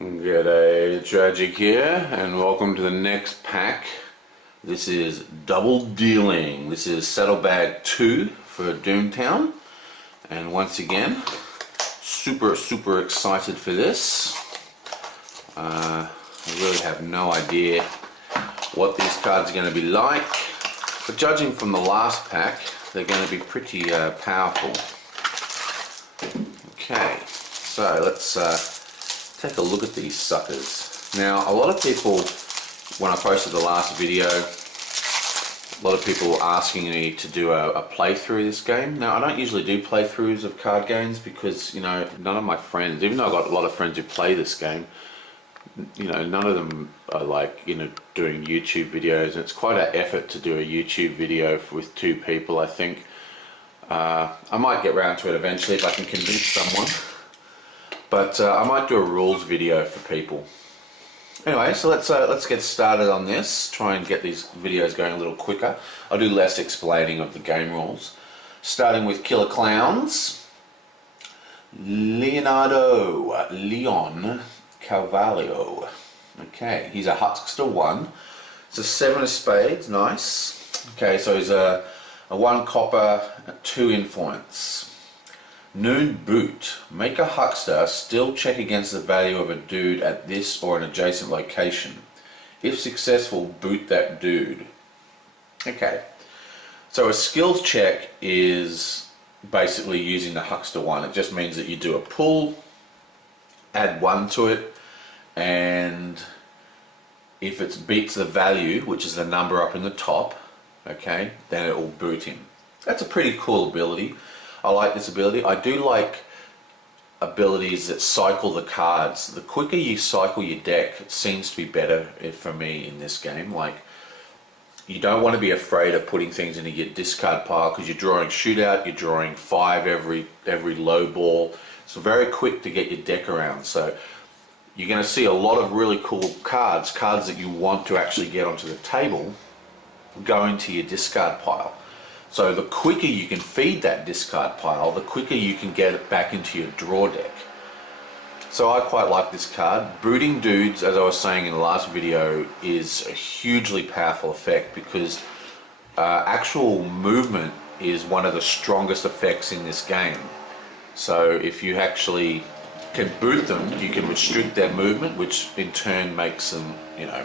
G'day, Tragic here, and welcome to the next pack. This is double dealing. This is Saddlebag 2 for Doomtown, and once again, super excited for this. I really have no idea what these cards are going to be like, but judging from the last pack, they're going to be pretty powerful. Okay, so let's take a look at these suckers. Now, a lot of people, when I posted the last video, a lot of people were asking me to do a playthrough of this game. Now, I don't usually do playthroughs of card games because, you know, none of my friends, even though I've got a lot of friends who play this game, you know, none of them are like, you know, doing YouTube videos. And it's quite an effort to do a YouTube video with two people, I think. I might get around to it eventually if I can convince someone. But I might do a rules video for people. Anyway, so let's get started on this. Try and get these videos going a little quicker. I'll do less explaining of the game rules. Starting with Killer Clowns. Leon Carvalho. Okay, he's a Huckster 1. It's a 7 of spades, nice. Okay, so he's a 1 copper, 2 influence. Noon boot. Make a huckster still check against the value of a dude at this or an adjacent location. If successful, boot that dude. Okay. So a skills check is basically using the huckster 1. It just means that you do a pull, add 1 to it, and if it beats the value, which is the number up in the top, okay, then it will boot him. That's a pretty cool ability. I like this ability. I do like abilities that cycle the cards. The quicker you cycle your deck, it seems to be better for me in this game. Like, you don't want to be afraid of putting things into your discard pile because you're drawing shootout, you're drawing 5 every low ball. It's very quick to get your deck around. So you're going to see a lot of really cool cards that you want to actually get onto the table, go into your discard pile. So the quicker you can feed that discard pile, the quicker you can get it back into your draw deck. So I quite like this card. Booting dudes, as I was saying in the last video, is a hugely powerful effect because actual movement is one of the strongest effects in this game. So if you actually can boot them, you can restrict their movement, which in turn makes them, you know,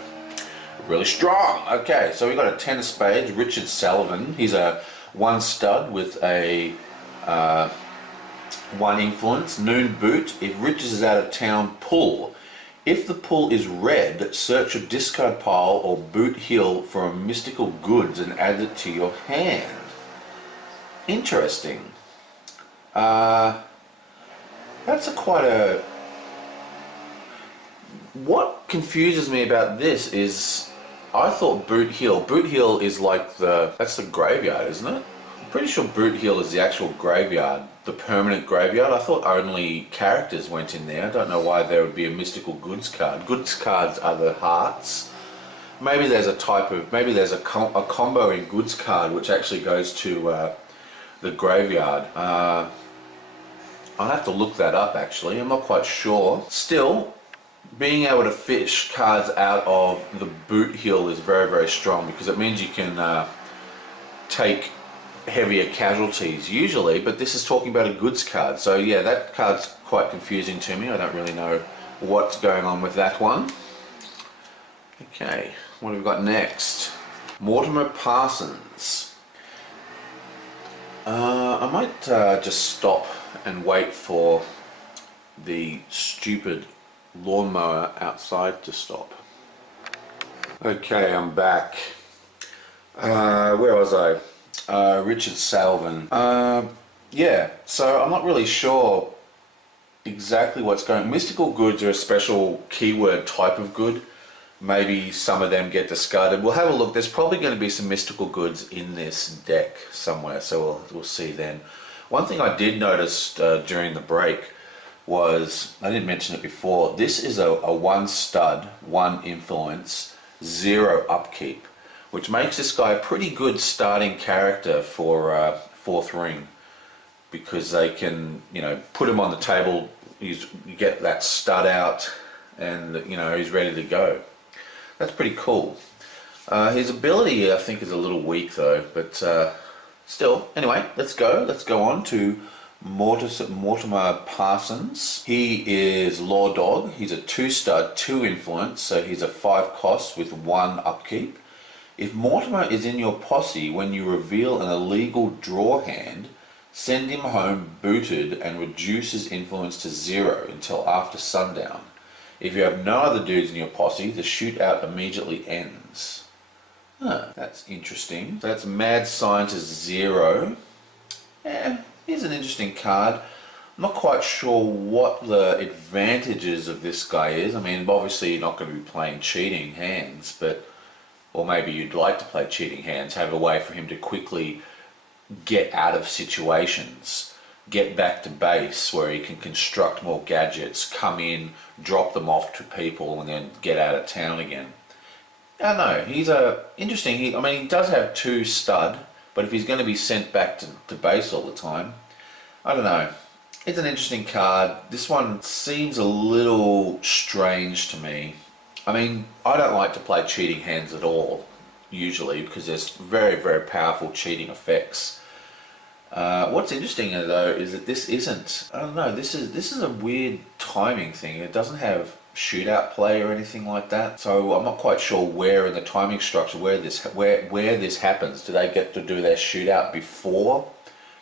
really strong. Okay, so we've got a 10 of spades, Richard Sullivan. He's a 1 stud with a 1 influence. Noon boot. If Richards is out of town, pull. If the pull is red, search your discard pile or boot hill for a mystical goods and add it to your hand. Interesting. That's quite a... What confuses me about this is I thought boot hill is like that's the graveyard, isn't it? I'm pretty sure boot hill is the actual graveyard, the permanent graveyard. I thought only characters went in there. I don't know why there would be a mystical goods card. Goods cards are the hearts. Maybe there's a combo in goods card which actually goes to the graveyard. I'll have to look that up actually. I'm not quite sure. Still, being able to fish cards out of the boot hill is very strong because it means you can take heavier casualties usually, but this is talking about a goods card. So yeah, that card's quite confusing to me. I don't really know what's going on with that one. Okay, what have we got next? Mortimer Parsons. I might just stop and wait for the stupid lawnmower outside to stop. Okay, I'm back. Where was I? Richard Salvin. Yeah, so I'm not really sure exactly what's going on. Mystical goods are a special keyword type of good. Maybe some of them get discarded. We'll have a look. There's probably going to be some mystical goods in this deck somewhere, so we'll see then. One thing I did notice during the break was, I didn't mention it before, this is a 1 stud, 1 influence, 0 upkeep, which makes this guy a pretty good starting character for 4th ring, because they can, you know, put him on the table, you get that stud out, and you know he's ready to go. That's pretty cool. His ability, I think, is a little weak though, but still. Anyway, let's go. Let's go on to Mortimer Parsons. He is Law Dog. He's a 2-stud, 2 influence, so he's a 5 cost with 1 upkeep. If Mortimer is in your posse when you reveal an illegal draw hand, send him home booted and reduce his influence to 0 until after sundown. If you have no other dudes in your posse, the shootout immediately ends. Huh, that's interesting. So that's Mad Scientist 0. Yeah, here's an interesting card. I'm not quite sure what the advantages of this guy is. I mean, obviously you're not going to be playing cheating hands, but or maybe you'd like to play cheating hands, have a way for him to quickly get out of situations, get back to base where he can construct more gadgets, come in, drop them off to people, and then get out of town again. I don't know, he's interesting. I mean, he does have 2 stud, but if he's going to be sent back to base all the time, I don't know. It's an interesting card. This one seems a little strange to me. I mean, I don't like to play cheating hands at all, usually, because there's very, very powerful cheating effects. What's interesting though is that this isn't, I don't know, this is a weird timing thing. It doesn't have shootout play or anything like that, so I'm not quite sure where in the timing structure where this happens. Do they get to do their shootout before,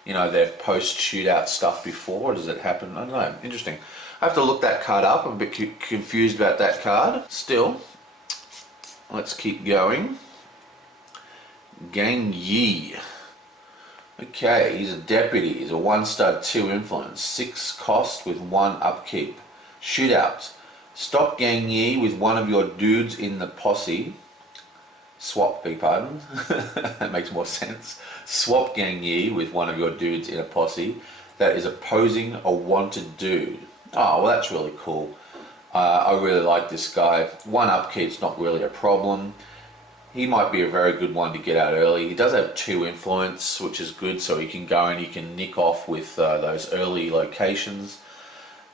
you know, their post shootout stuff before, or does it happen? I don't know. Interesting. I have to look that card up. I'm a bit confused about that card. Still, let's keep going. Gang Yi. Okay, he's a deputy. He's a 1-stud, 2 influence, 6 cost with 1 upkeep. Shootout. Stop Gang Yi with one of your dudes in the posse. Swap, beg pardon. That makes more sense. Swap Gang Yi with one of your dudes in a posse that is opposing a wanted dude. Oh, well, that's really cool. I really like this guy. 1 upkeep's not really a problem. He might be a very good one to get out early. He does have 2 influence, which is good, so he can go and he can nick off with those early locations,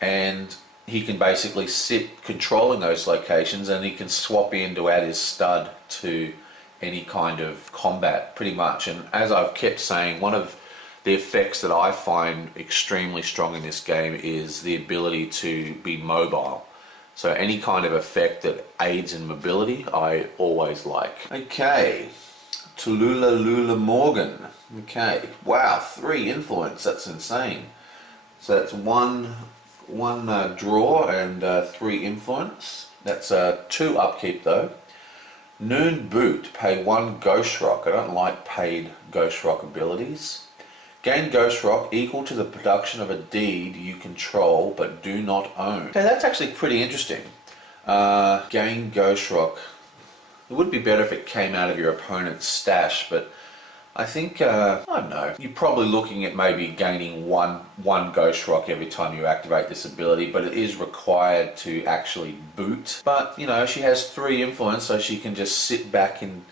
and he can basically sit controlling those locations, and he can swap in to add his stud to any kind of combat, pretty much. And as I've kept saying, one of the effects that I find extremely strong in this game is the ability to be mobile. So any kind of effect that aids in mobility, I always like. Okay, Tallulah Lula Morgan. Okay, wow, 3 influence, that's insane. So that's one draw and 3 influence. That's 2 upkeep though. Noon Boot, pay 1 Ghost Rock. I don't like paid Ghost Rock abilities. Gain Ghost Rock equal to the production of a deed you control but do not own. Okay, that's actually pretty interesting. Gain Ghost Rock. It would be better if it came out of your opponent's stash, but I think, I don't know, you're probably looking at maybe gaining one Ghost Rock every time you activate this ability, but it is required to actually boot. But, you know, she has 3 influence, so she can just sit back in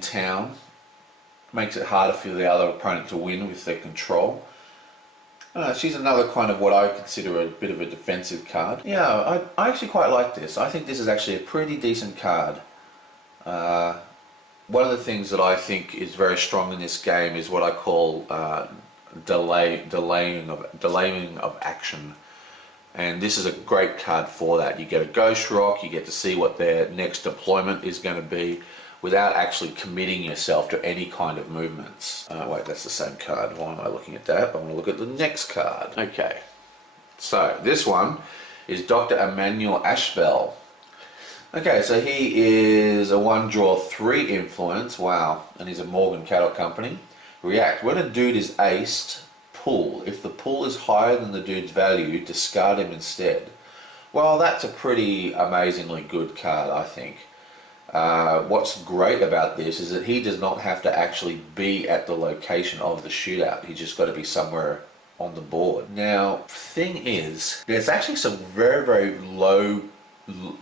town. Makes it harder for the other opponent to win with their control. She's another kind of what I consider a bit of a defensive card. Yeah, I actually quite like this. I think this is actually a pretty decent card. One of the things that I think is very strong in this game is what I call delaying of action. And this is a great card for that. You get a Ghost Rock, you get to see what their next deployment is going to be, without actually committing yourself to any kind of movements. Wait, that's the same card. Why am I looking at that? I want to look at the next card. Okay, so this one is Dr. Emmanuel Ashbel. Okay, so he is a 1 draw 3 influence. Wow, and he's a Morgan Cattle Company. React. When a dude is aced, pull. If the pull is higher than the dude's value, discard him instead. Well, that's a pretty amazingly good card, I think. What's great about this is that he does not have to actually be at the location of the shootout. He's just got to be somewhere on the board. Now, thing is, there's actually some very, very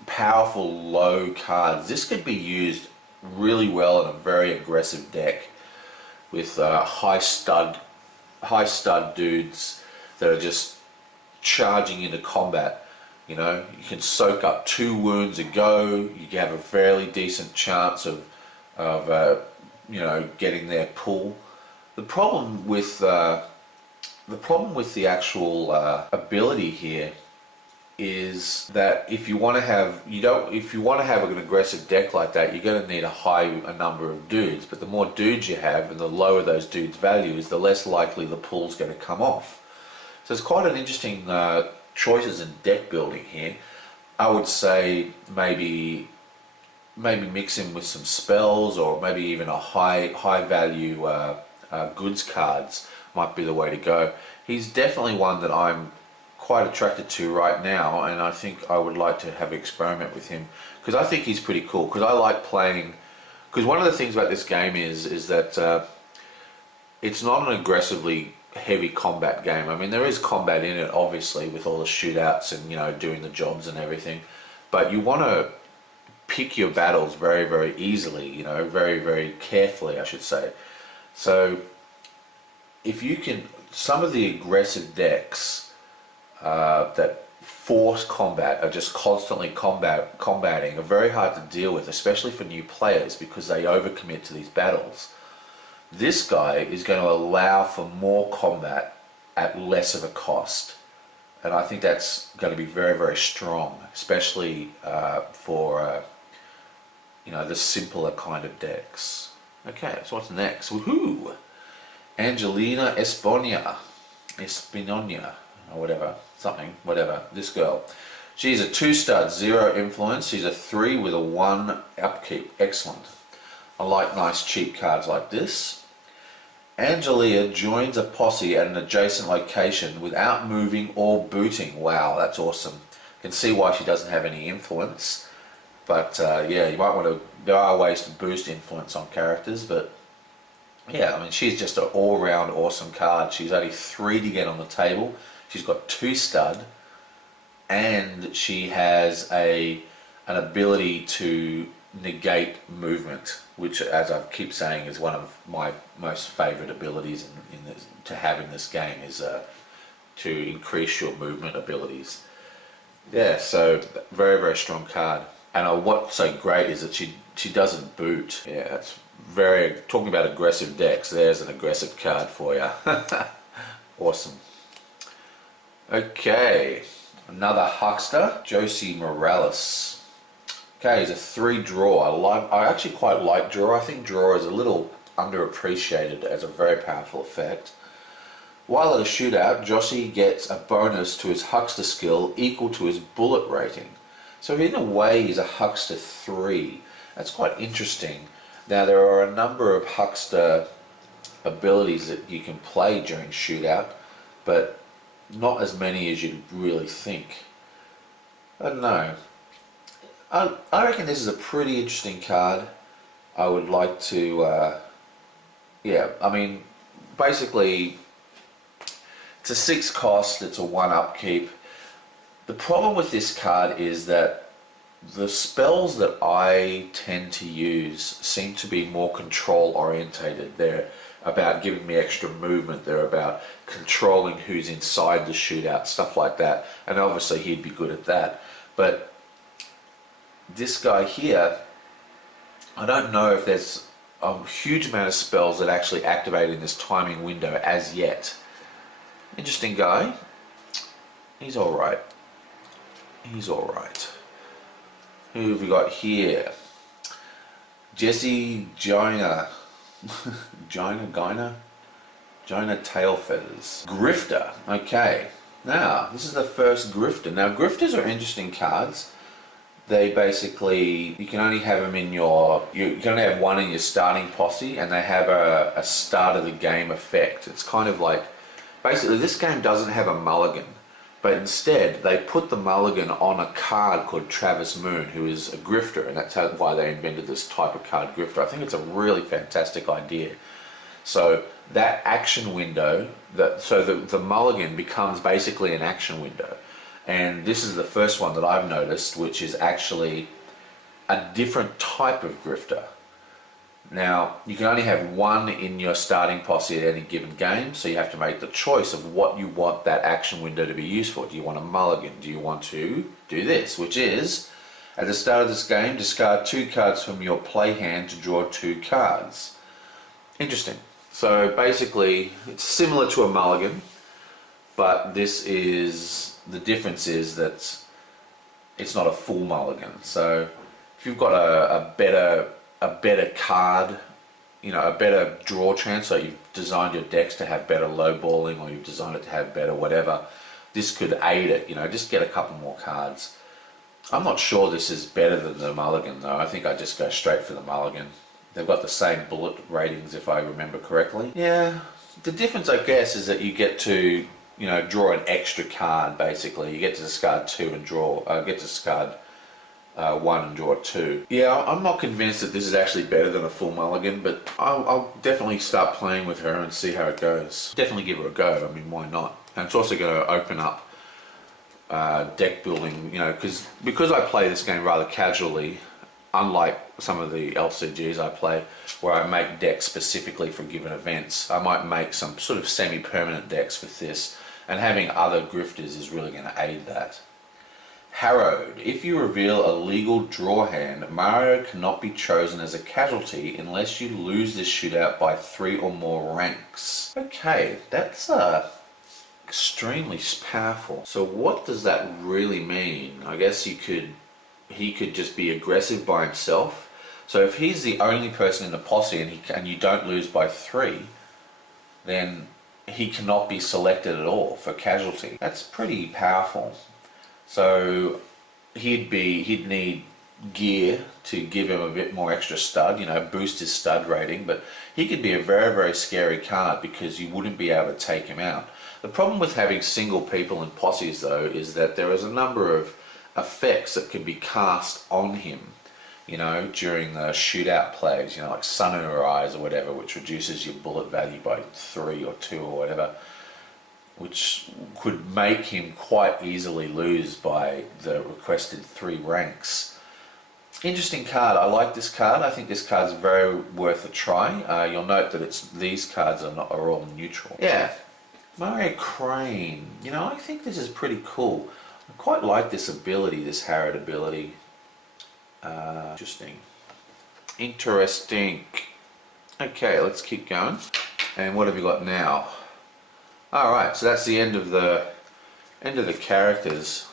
powerful low cards. This could be used really well in a very aggressive deck with high stud dudes that are just charging into combat. You know, you can soak up 2 wounds a go. You have a fairly decent chance of you know, getting their pull. The problem with the actual ability here is that if you want to have an aggressive deck like that, you're going to need a number of dudes. But the more dudes you have, and the lower those dudes' values, the less likely the pull's going to come off. So it's quite an interesting choices in deck building here. I would say maybe mix in with some spells, or maybe even a high value goods cards might be the way to go. He's definitely one that I'm quite attracted to right now, and I think I would like to have an experiment with him, because I think he's pretty cool. Because I like playing, because one of the things about this game is that it's not an aggressively heavy combat game. I mean, there is combat in it, obviously, with all the shootouts and, you know, doing the jobs and everything, but you want to pick your battles very, very easily, you know, very, very carefully, I should say. So if you can, some of the aggressive decks that force combat, are just constantly combating, are very hard to deal with, especially for new players, because they overcommit to these battles. This guy is going to allow for more combat at less of a cost, and I think that's going to be very, very strong, especially for you know, the simpler kind of decks. Okay, so what's next? Woohoo! Angelina Espinonia, or whatever, this girl. She's a 2 stud, 0 influence. She's a 3 with a 1 upkeep. Excellent. I like nice cheap cards like this. Angelia joins a posse at an adjacent location without moving or booting. Wow, that's awesome. You can see why she doesn't have any influence. But yeah, you might want to, there are ways to boost influence on characters, but yeah, I mean, she's just an all-round awesome card. She's only 3 to get on the table. She's got 2 stud, and she has an ability to negate movement, which, as I keep saying, is one of my most favourite abilities to have in this game, is to increase your movement abilities. Yeah, so very, very strong card. And what's so great is that she doesn't boot. Yeah, that's very, talking about aggressive decks, there's an aggressive card for you. Awesome. Okay, another huckster, Josie Morales. Okay, he's a 3 draw. I actually quite like draw. I think draw is a little underappreciated as a very powerful effect. While at a shootout, Josie gets a bonus to his huckster skill equal to his bullet rating. So in a way, he's a huckster 3. That's quite interesting. Now, there are a number of huckster abilities that you can play during shootout, but not as many as you'd really think. I don't know. I reckon this is a pretty interesting card. I would like to, yeah, I mean, basically, it's a 6 cost, it's a 1 upkeep. The problem with this card is that the spells that I tend to use seem to be more control orientated. They're about giving me extra movement, they're about controlling who's inside the shootout, stuff like that. And obviously he'd be good at that. But this guy here, I don't know if there's a huge amount of spells that actually activate in this timing window as yet. Interesting guy. He's alright. He's alright. Who have we got here? Jesse Gina. Gina Tail Feathers. Grifter. Okay. Now, this is the first Grifter. Now, Grifters are interesting cards. They basically, you can only have them in your, you can only have one in your starting posse, and they have a start of the game effect. It's kind of like, basically this game doesn't have a mulligan, but instead they put the mulligan on a card called Travis Moon, who is a Grifter, and that's why they invented this type of card, Grifter. I think it's a really fantastic idea. So that action window, the mulligan becomes basically an action window. And this is the first one that I've noticed, which is actually a different type of Grifter. Now, you can only have one in your starting posse at any given game, so you have to make the choice of what you want that action window to be used for. Do you want a mulligan? Do you want to do this, which is, at the start of this game, discard 2 cards from your play hand to draw 2 cards. Interesting. So basically, it's similar to a mulligan, but the difference is that it's not a full mulligan. So if you've got a better card, a better draw chance, so you've designed your decks to have better low balling, or you've designed it to have better whatever, this could aid it, just get a couple more cards. I'm not sure this is better than the mulligan though. I think I just go straight for the mulligan. They've got the same bullet ratings if I remember correctly. Yeah, the difference I guess is that you get to draw an extra card basically. You get to discard 2 and get to discard 1 and draw 2. Yeah, I'm not convinced that this is actually better than a full mulligan, but I'll definitely start playing with her and see how it goes. Definitely give her a go, I mean, why not? And it's also going to open up deck building, because I play this game rather casually, unlike some of the LCGs I play, where I make decks specifically for given events. I might make some sort of semi-permanent decks with this, and having other grifters is really going to aid that. Harrowed. If you reveal a legal draw hand, Mario cannot be chosen as a casualty unless you lose this shootout by 3 or more ranks. Okay, that's extremely powerful. So what does that really mean? I guess he could just be aggressive by himself. So if he's the only person in the posse and you don't lose by 3, then he cannot be selected at all for casualty. That's pretty powerful. So he'd need gear to give him a bit more extra stud, boost his stud rating, but he could be a very, very scary card because you wouldn't be able to take him out. The problem with having single people in posses though is that there is a number of effects that can be cast on him, during the shootout plays, like Sun in Her Eyes or whatever, which reduces your bullet value by 3 or 2 or whatever, which could make him quite easily lose by the requested 3 ranks. Interesting card. I like this card. I think this card's very worth a try. You'll note that these cards are all neutral. Yeah, Mario Crane. I think this is pretty cool. I quite like this ability, this Harrowed ability. Interesting. Okay, let's keep going. And what have we got now? Alright, so that's the end of the characters.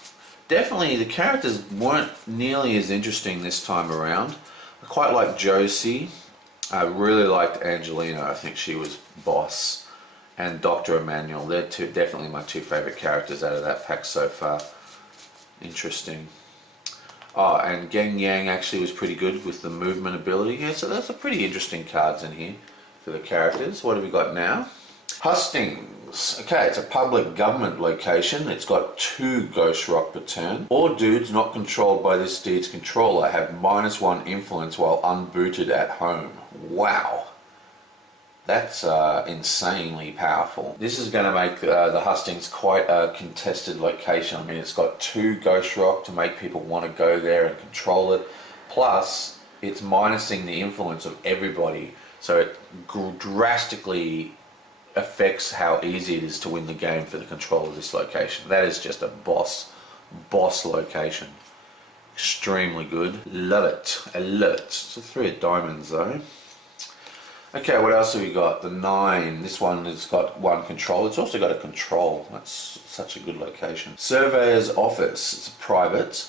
Definitely the characters weren't nearly as interesting this time around. I quite like Josie. I really liked Angelina. I think she was boss. And Dr. Emmanuel. They're definitely my 2 favourite characters out of that pack so far. Interesting. Oh, and Gang Yang actually was pretty good with the movement ability. Yeah, so there's some pretty interesting cards in here for the characters. What have we got now? Hustings. Okay, it's a public government location. It's got 2 Ghost Rock per turn. All dudes not controlled by this dude's controller have -1 influence while unbooted at home. Wow. That's insanely powerful. This is going to make the Hustings quite a contested location. I mean, it's got 2 Ghost Rock to make people want to go there and control it. Plus, it's minusing the influence of everybody. So it drastically affects how easy it is to win the game for the control of this location. That is just a boss location. Extremely good. Love it. I love it. It's a 3 of diamonds though. Okay, what else have we got? The 9. This one has got 1 control. It's also got a control. That's such a good location. Surveyor's Office. It's private.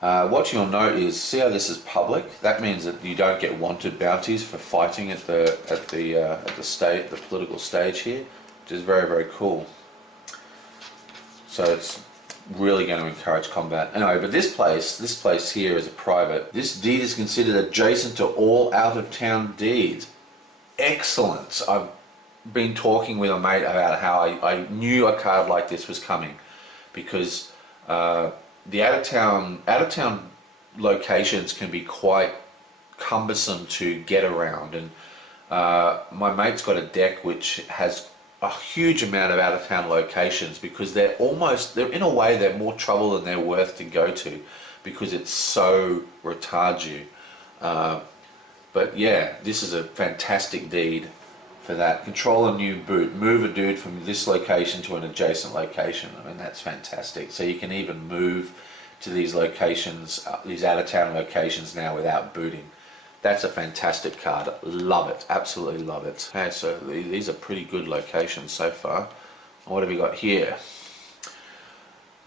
What you'll note is, see how this is public? That means that you don't get wanted bounties for fighting at the political stage here, which is very, very cool. So it's really going to encourage combat. Anyway, but this place here is a private. This deed is considered adjacent to all out-of-town deeds. Excellent. I've been talking with a mate about how I knew a card like this was coming, because the out-of-town locations can be quite cumbersome to get around, and my mate's got a deck which has a huge amount of out-of-town locations, because they're in a way they're more trouble than they're worth to go to, because it's so retards you. But But yeah, this is a fantastic deed for that. Control a new boot. Move a dude from this location to an adjacent location. I mean, that's fantastic. So you can even move to these locations, these out-of-town locations now without booting. That's a fantastic card. Love it. Absolutely love it. Okay, so these are pretty good locations so far. What have we got here?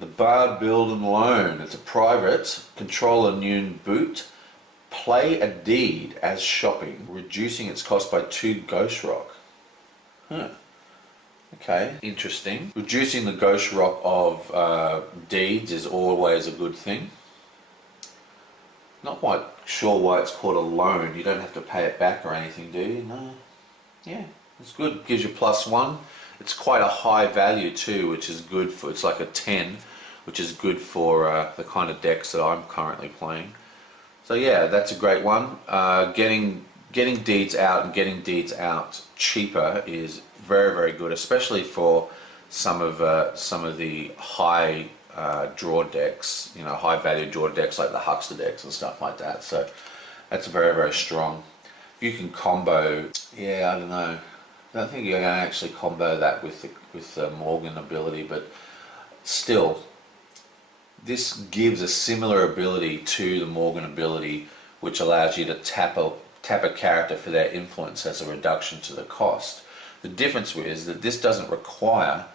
The Bard Build and Loan. It's a private. Control a noon boot. Play a deed as shopping, reducing its cost by 2 Ghost Rock. Okay, interesting. Reducing the Ghost Rock of deeds is always a good thing. Not quite sure why it's called a loan. You don't have to pay it back or anything, do you? No. Yeah, it's good. Gives you +1. It's quite a high value too, which is good for, it's like a 10, which is good for the kind of decks that I'm currently playing. So yeah, that's a great one. Getting deeds out and getting deeds out cheaper is very, very good, especially for some of the high draw decks, you know, high value draw decks like the Huckster decks and stuff like that. So that's very, very strong. You can combo, yeah, I don't know. I don't think you're going to actually combo that with the Morgan ability, but still, this gives a similar ability to the Morgan ability, which allows you to tap a character for their influence as a reduction to the cost. The difference is that this doesn't require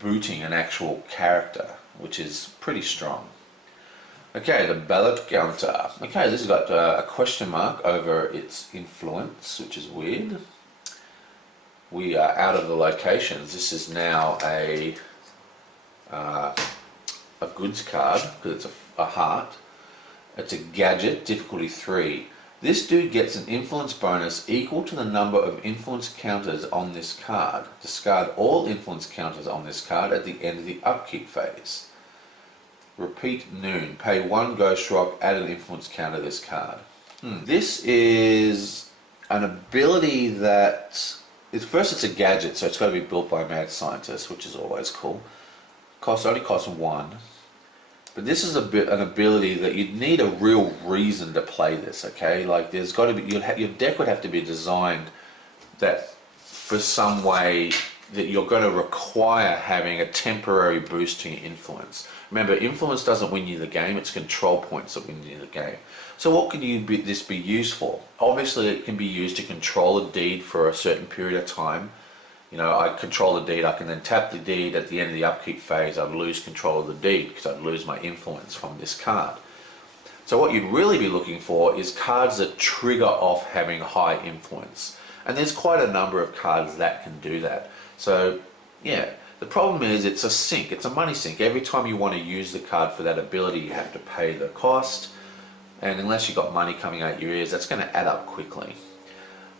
booting an actual character, which is pretty strong. Okay, the ballot counter. Okay, this has got a question mark over its influence, which is weird. We are out of the locations. This is now a goods card because it's a heart. It's a gadget, difficulty 3. This dude gets an influence bonus equal to the number of influence counters on this card. Discard all influence counters on this card at the end of the upkeep phase. Repeat noon. Pay 1 Ghost Rock, add an influence counter to this card. This is an ability that... First it's a gadget, so it's got to be built by a mad scientist, which is always cool. Only costs 1. But this is an ability that you'd need a real reason to play this, okay? Like there's got to be, your deck would have to be designed that for some way that you're going to require having a temporary boost to your influence. Remember, influence doesn't win you the game, it's control points that win you the game. So what can this be used for? Obviously it can be used to control a deed for a certain period of time. You know, I control the deed, I can then tap the deed at the end of the upkeep phase, I'd lose control of the deed because I'd lose my influence from this card. So what you'd really be looking for is cards that trigger off having high influence. And there's quite a number of cards that can do that. So yeah, the problem is it's a sink, it's a money sink. Every time you want to use the card for that ability, you have to pay the cost. And unless you've got money coming out your ears, that's going to add up quickly.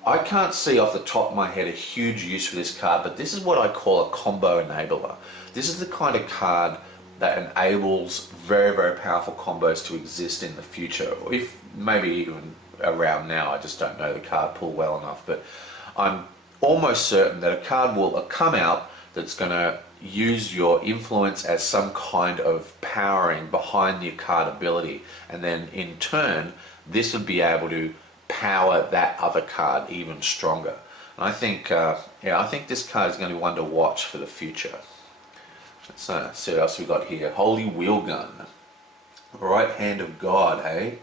I can't see off the top of my head a huge use for this card, but this is what I call a combo enabler. This is the kind of card that enables very, very powerful combos to exist in the future, or if maybe even around now. I just don't know the card pool well enough, but I'm almost certain that a card will come out that's going to use your influence as some kind of powering behind your card ability, and then in turn this would be able to power that other card even stronger. And I think I think this card is going to be one to watch for the future. Let's see what else we got here. Holy Wheel Gun, Right Hand of God, hey?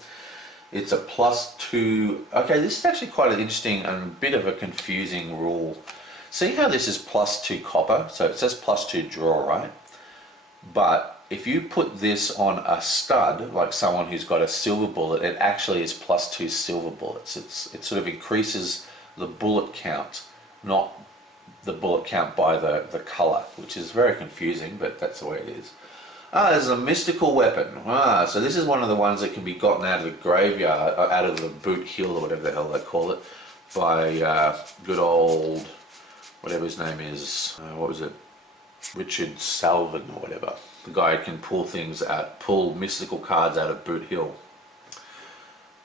It's a +2. Okay, this is actually quite an interesting and a bit of a confusing rule. See how this is +2 copper? So it says +2 draw, right? But if you put this on a stud, like someone who's got a silver bullet, it actually is +2 silver bullets. It sort of increases the bullet count, not the bullet count by the color, which is very confusing, but that's the way it is. There's a mystical weapon. So this is one of the ones that can be gotten out of the graveyard, out of the boot hill or whatever the hell they call it, by good old, whatever his name is, what was it? Richard Salvin or whatever. The guy who can pull mystical cards out of Boot Hill,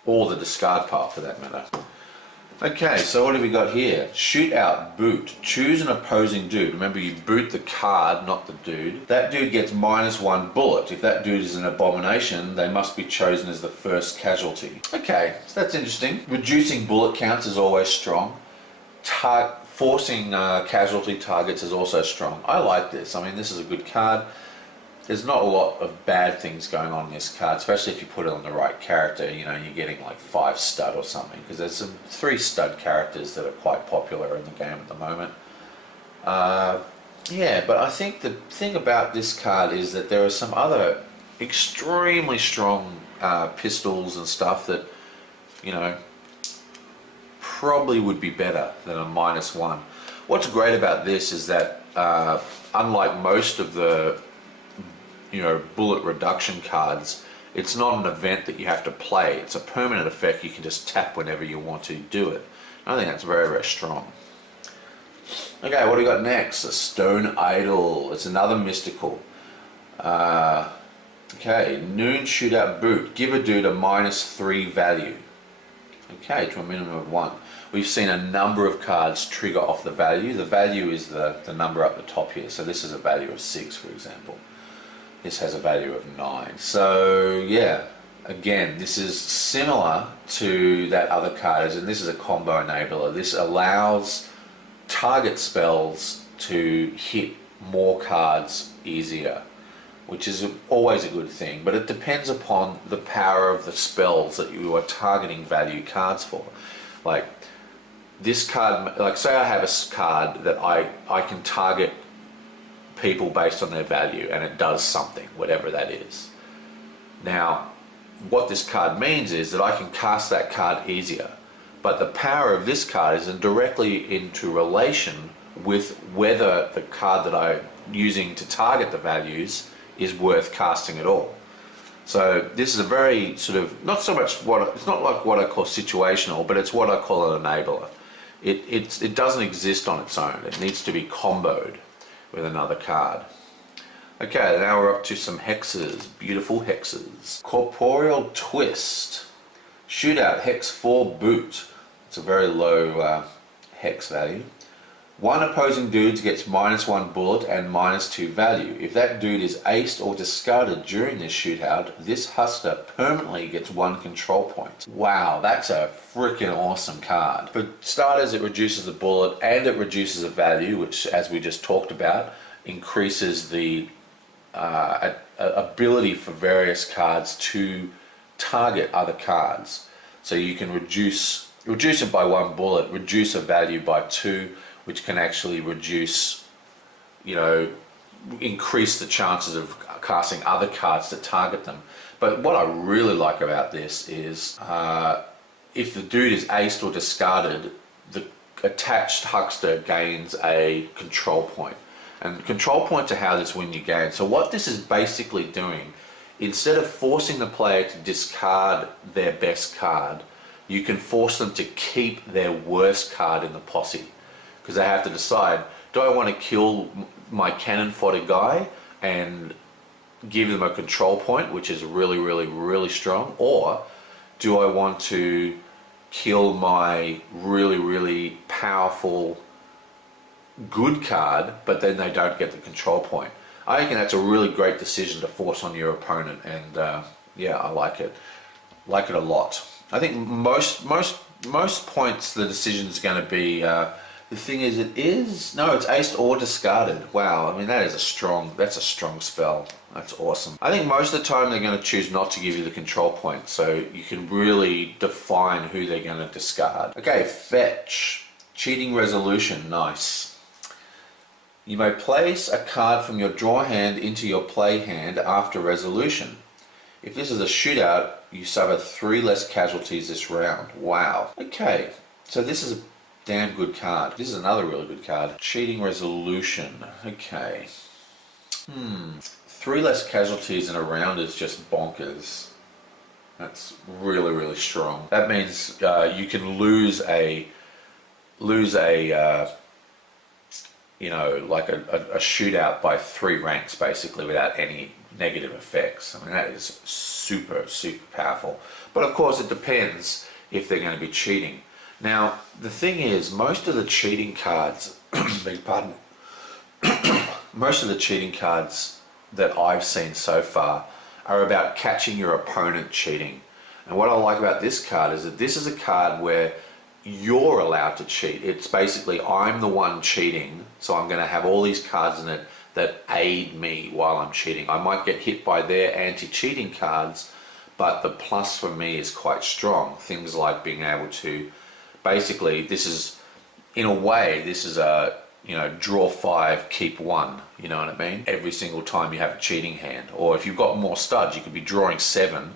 or the discard pile for that matter. Okay, so what have we got here? Shootout, boot. Choose an opposing dude. Remember, you boot the card, not the dude. That dude gets -1 bullet. If that dude is an abomination, they must be chosen as the first casualty. Okay, so that's interesting. Reducing bullet counts is always strong. Forcing casualty targets is also strong. I like this. I mean, this is a good card. There's not a lot of bad things going on in this card, especially if you put it on the right character. You know, you're getting like 5 stud or something, because there's some 3 stud characters that are quite popular in the game at the moment. Yeah, but I think the thing about this card is that there are some other extremely strong pistols and stuff that, you know, probably would be better than a -1. What's great about this is that unlike most of the bullet reduction cards, it's not an event that you have to play. It's a permanent effect. You can just tap whenever you want to do it. I think that's very, very strong. Okay, what do we got next? A stone idol. It's another mystical. Okay, noon shootout boot. Give a dude a -3 value. Okay, to a minimum of 1. We've seen a number of cards trigger off the value. The value is the number up the top here. So this is a value of 6, for example. This has a value of 9. So yeah, again, this is similar to that other card, and this is a combo enabler. This allows target spells to hit more cards easier, which is always a good thing, but it depends upon the power of the spells that you are targeting value cards for. Like this card, like say I have a card that I can target people based on their value, and it does something, whatever that is. Now, what this card means is that I can cast that card easier, but the power of this card is directly into relation with whether the card that I'm using to target the values is worth casting at all. So this is a very sort of, not so much it's not like what I call situational, but it's what I call an enabler. It doesn't exist on its own. It needs to be comboed with another card. Okay, now we're up to some hexes, beautiful hexes. Corporeal Twist. Shootout, hex 4 boot. It's a very low hex value. 1 opposing dude gets -1 bullet and -2 value. If that dude is aced or discarded during this shootout, this huster permanently gets 1 control point. Wow, that's a freaking awesome card. For starters, it reduces the bullet and it reduces the value, which, as we just talked about, increases the ability for various cards to target other cards. So you can reduce it by 1 bullet, reduce a value by 2, which can actually reduce, increase the chances of casting other cards to target them. But what I really like about this is if the dude is aced or discarded, the attached huckster gains a control point. And control points are how this win you game. So what this is basically doing, instead of forcing the player to discard their best card, you can force them to keep their worst card in the posse. Because they have to decide, do I want to kill my cannon fodder guy and give them a control point, which is really, really, really strong, or do I want to kill my really, really powerful good card, but then they don't get the control point? I think that's a really great decision to force on your opponent, and yeah, I like it. Like it a lot. I think most points the decision is going to be. The thing is, it's aced or discarded. Wow, I mean that's a strong spell. That's awesome. I think most of the time they're going to choose not to give you the control point, so you can really define who they're going to discard. Okay, fetch. Cheating resolution, nice. You may place a card from your draw hand into your play hand after resolution. If this is a shootout, you suffer 3 less casualties this round. Wow. Okay, so this is a damn good card. This is another really good card. Cheating resolution. Okay. 3 less casualties in a round is just bonkers. That's really, really strong. That means you can lose a shootout by 3 ranks basically without any negative effects. I mean, that is super, super powerful. But of course it depends if they're going to be cheating. Now, the thing is, most of the cheating cards, beg pardon, most of the cheating cards that I've seen so far are about catching your opponent cheating. And what I like about this card is that this is a card where you're allowed to cheat. It's basically, I'm the one cheating, so I'm going to have all these cards in it that aid me while I'm cheating. I might get hit by their anti-cheating cards, but the plus for me is quite strong. Things like being able to, basically, this is, in a way, this is a, you know, draw 5, keep 1, you know what I mean? Every single time you have a cheating hand. Or if you've got more studs, you could be drawing 7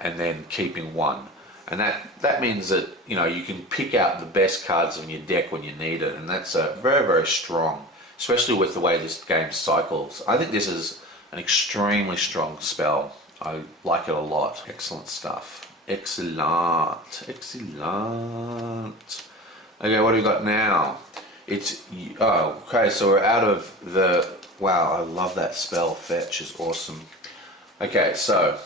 and then keeping 1. And that means that, you know, you can pick out the best cards in your deck when you need it, and that's very, very strong, especially with the way this game cycles. I think this is an extremely strong spell. I like it a lot. Excellent stuff. Excellent. Excellent. Okay, what do we got now? It's, oh, okay, so we're out of the, wow, I love that spell. Fetch is awesome. Okay, so,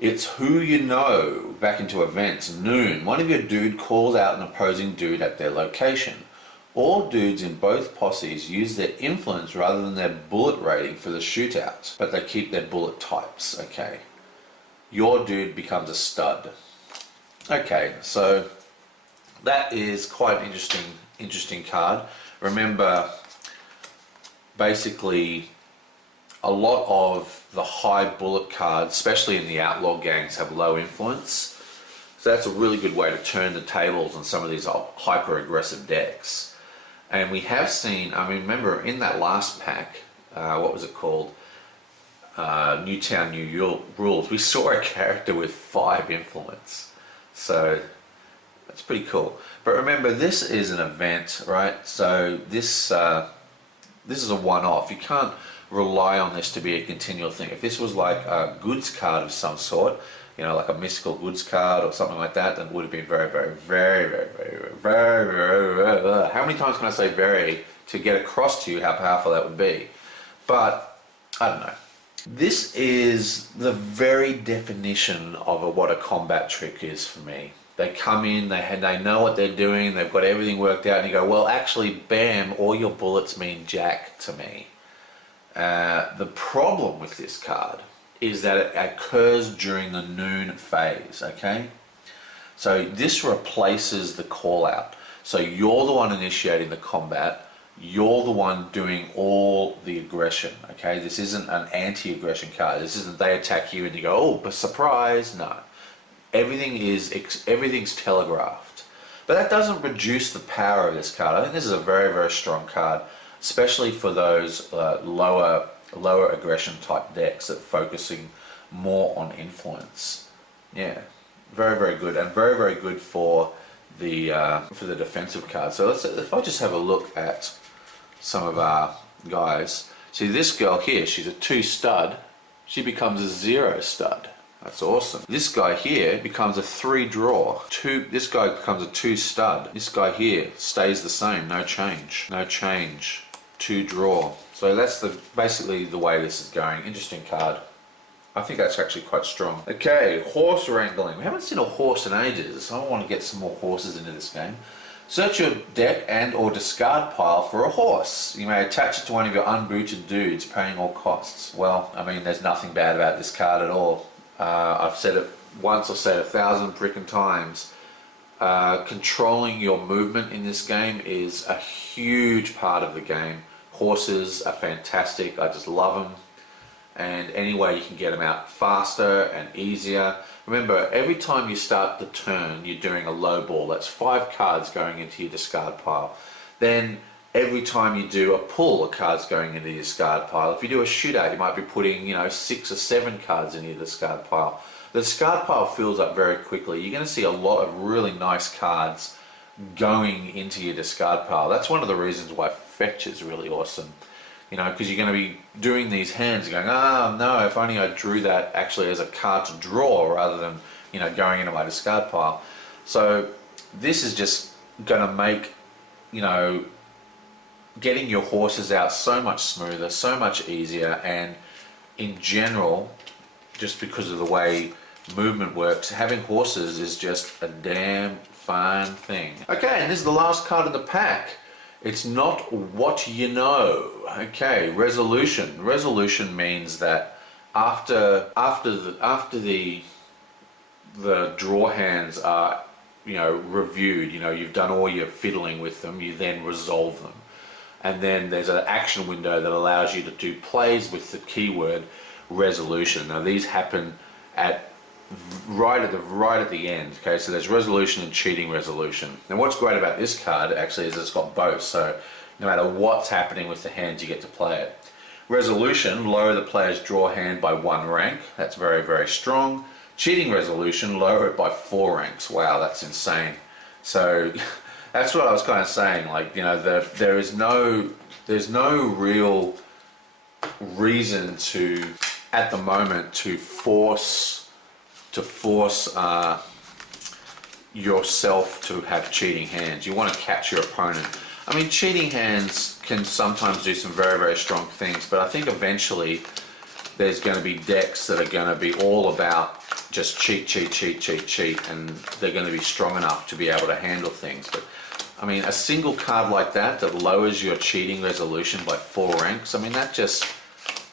it's who you know. Back into events. Noon. One of your dude calls out an opposing dude at their location. All dudes in both posses use their influence rather than their bullet rating for the shootout, but they keep their bullet types. Okay. Your dude becomes a stud. Okay, so that is quite an interesting card. Remember, basically, a lot of the high bullet cards, especially in the outlaw gangs, have low influence. So that's a really good way to turn the tables on some of these hyper aggressive decks. And we have seen, I mean, remember in that last pack, what was it called? Newtown, New Rules, we saw a character with 5 influence. So that's pretty cool. But remember, this is an event, right? So this is a one-off. You can't rely on this to be a continual thing. If this was like a goods card of some sort, you know, like a mystical goods card or something like that, then it would have been very, how many times can I say very to get across to you how powerful that would be? But I don't know. This is the very definition of what a combat trick is for me. They come in, they know what they're doing, they've got everything worked out, and you go, well, actually, bam, all your bullets mean jack to me. The problem with this card is that it occurs during the noon phase, okay? So this replaces the call out. So you're the one initiating the combat, you're the one doing all the aggression, okay? This isn't an anti-aggression card. This isn't they attack you and you go, oh, but surprise, no. Everything's telegraphed. But that doesn't reduce the power of this card. I think this is a very, very strong card, especially for those lower aggression type decks that are focusing more on influence. Yeah, very, very good, and very, very good for the defensive cards. So if I just have a look at some of our guys. See this girl here, she's a 2 stud. She becomes a 0 stud. That's awesome. This guy here becomes a 3 draw. This guy becomes a 2 stud. This guy here stays the same, no change. No change. 2 draw. So that's basically the way this is going. Interesting card. I think that's actually quite strong. Okay, horse wrangling. We haven't seen a horse in ages. I want to get some more horses into this game. Search your deck and or discard pile for a horse. You may attach it to one of your unbooted dudes, paying all costs. Well, I mean, there's nothing bad about this card at all. I've said it once, I've said it 1,000 frickin' times. Controlling your movement in this game is a huge part of the game. Horses are fantastic, I just love them. And any way you can get them out faster and easier. Remember, every time you start the turn, you're doing a low ball. That's 5 cards going into your discard pile. Then every time you do a pull, a card's going into your discard pile. If you do a shootout, you might be putting, you know, 6 or 7 cards in your discard pile. The discard pile fills up very quickly. You're going to see a lot of really nice cards going into your discard pile. That's one of the reasons why fetch is really awesome. You know, because you're going to be doing these hands and going, oh no, if only I drew that actually as a card to draw rather than, you know, going into my discard pile. So this is just going to make, you know, getting your horses out so much smoother, so much easier, and in general, just because of the way movement works, having horses is just a damn fine thing. Okay, and this is the last card of the pack. It's not what you know. Okay, resolution. Resolution means that after the draw hands are, reviewed, you've done all your fiddling with them, you then resolve them. And then there's an action window that allows you to do plays with the keyword resolution. Now these happen right at the end. Okay, so there's resolution and cheating resolution. And what's great about this card actually is it's got both. So no matter what's happening with the hands, you get to play it. Resolution, lower the player's draw hand by 1 rank. That's very, very strong. Cheating resolution, lower it by 4 ranks. Wow, that's insane. So that's what I was kind of saying. Like, there's no real reason to, at the moment, to force yourself to have cheating hands. You want to catch your opponent. I mean, cheating hands can sometimes do some very, very strong things, but I think eventually there's going to be decks that are going to be all about just cheat, and they're going to be strong enough to be able to handle things. But I mean, a single card like that lowers your cheating resolution by 4 ranks, I mean, that just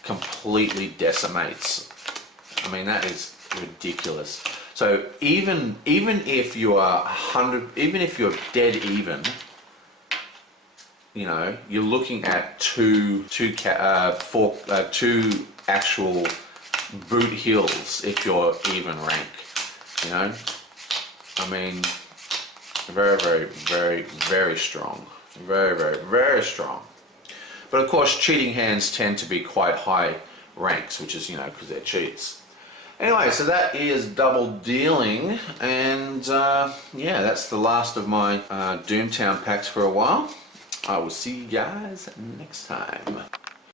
completely decimates. I mean, that is ridiculous. So even if you are 100, even if you're dead even, you're looking at two actual boot heals if you're even rank. I mean, very, very, very, very strong. Very, very, very strong. But of course, cheating hands tend to be quite high ranks, which is, because they're cheats. Anyway, so that is double dealing, and yeah, that's the last of my Doomtown packs for a while. I will see you guys next time.